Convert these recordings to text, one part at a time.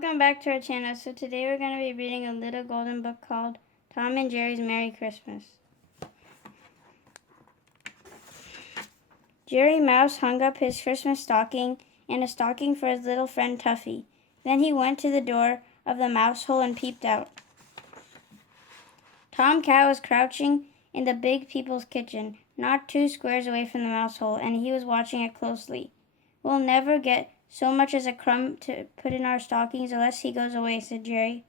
Welcome back to our channel. So today we're going to be reading a little golden book called Tom and Jerry's Merry Christmas. Jerry Mouse hung up his Christmas stocking and a stocking for his little friend Tuffy. Then he went to the door of the mouse hole and peeped out. Tom Cat was crouching in the big people's kitchen, not 2 squares away from the mouse hole, and he was watching it closely. "We'll never get so much as a crumb to put in our stockings unless he goes away," said Jerry.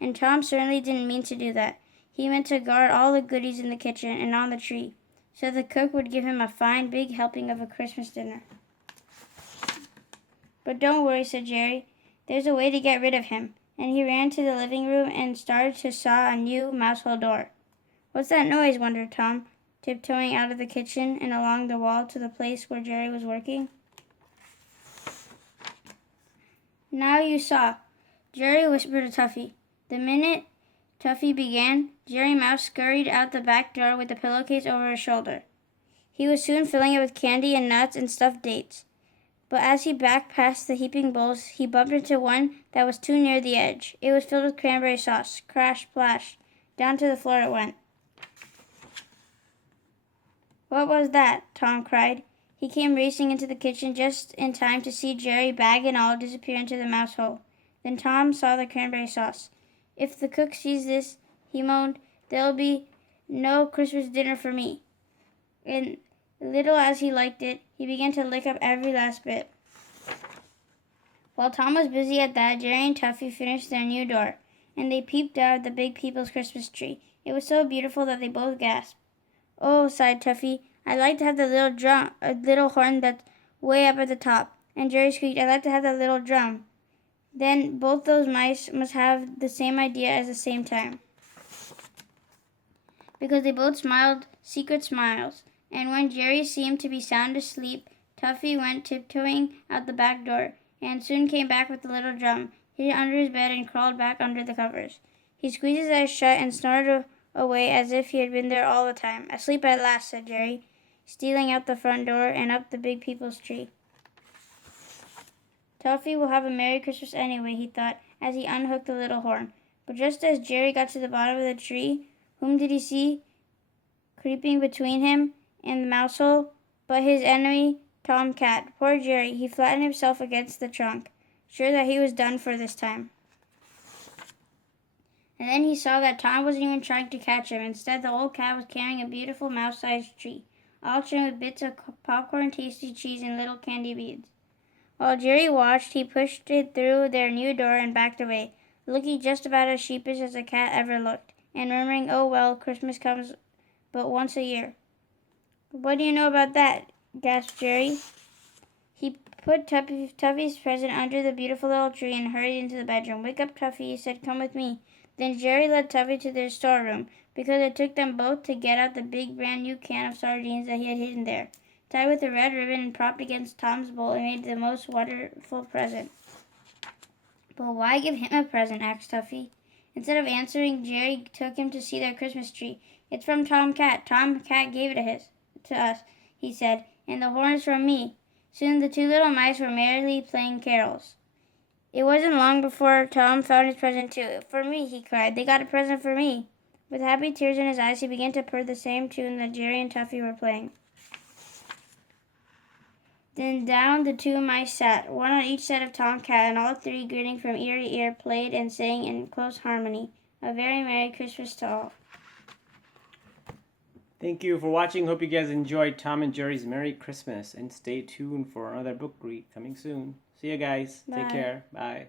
And Tom certainly didn't mean to do that. He meant to guard all the goodies in the kitchen and on the tree, so the cook would give him a fine big helping of a Christmas dinner. "But don't worry," said Jerry. "There's a way to get rid of him." And he ran to the living room and started to saw a new mouse hole door. "What's that noise?" wondered Tom, tiptoeing out of the kitchen and along the wall to the place where Jerry was working. "Now you saw," Jerry whispered to Tuffy. The minute Tuffy began, Jerry Mouse scurried out the back door with the pillowcase over his shoulder. He was soon filling it with candy and nuts and stuffed dates. But as he backed past the heaping bowls, he bumped into one that was too near the edge. It was filled with cranberry sauce. Crash, splash. Down to the floor it went. "What was that?" Tom cried. He came racing into the kitchen just in time to see Jerry, bag and all, disappear into the mouse hole. Then Tom saw the cranberry sauce. "If the cook sees this," he moaned, "there'll be no Christmas dinner for me." And little as he liked it, he began to lick up every last bit. While Tom was busy at that, Jerry and Tuffy finished their new door, and they peeped out of the big people's Christmas tree. It was so beautiful that they both gasped. "Oh," sighed Tuffy, "I'd like to have the little horn that's way up at the top." And Jerry squeaked, "I'd like to have the little drum." Then both those mice must have the same idea at the same time, because they both smiled secret smiles. And when Jerry seemed to be sound asleep, Tuffy went tiptoeing out the back door, and soon came back with the little drum, hid it under his bed, and crawled back under the covers. He squeezed his eyes shut and snored away as if he had been there all the time. "Asleep at last," said Jerry, stealing out the front door and up the big people's tree. "Tuffy will have a Merry Christmas anyway," he thought, as he unhooked the little horn. But just as Jerry got to the bottom of the tree, whom did he see creeping between him and the mouse hole but his enemy, Tom Cat. Poor Jerry, he flattened himself against the trunk, sure that he was done for this time. And then he saw that Tom wasn't even trying to catch him. Instead, the old cat was carrying a beautiful mouse-sized tree, all trimmed with bits of popcorn, tasty cheese, and little candy beads. While Jerry watched, he pushed it through their new door and backed away, looking just about as sheepish as a cat ever looked, and murmuring, "Oh well, Christmas comes but once a year." "What do you know about that?" gasped Jerry. He put Tuffy's present under the beautiful little tree and hurried into the bedroom. "Wake up, Tuffy," he said. "Come with me." Then Jerry led Tuffy to their storeroom, because it took them both to get out the big brand new can of sardines that he had hidden there. Tied with a red ribbon and propped against Tom's bowl, it made the most wonderful present. "But why give him a present?" asked Tuffy. Instead of answering, Jerry took him to see their Christmas tree. "It's from Tom Cat. Tom Cat gave it to us," he said, "and the horn is from me." Soon the 2 little mice were merrily playing carols. It wasn't long before Tom found his present too. "For me," he cried. "They got a present for me." With happy tears in his eyes, he began to purr the same tune that Jerry and Tuffy were playing. Then down the 2 mice sat, one on each side of Tom Cat, and all 3, grinning from ear to ear, played and sang in close harmony. A very Merry Christmas to all. Thank you for watching. Hope you guys enjoyed Tom and Jerry's Merry Christmas. And stay tuned for another book read coming soon. See you guys. Bye. Take care. Bye.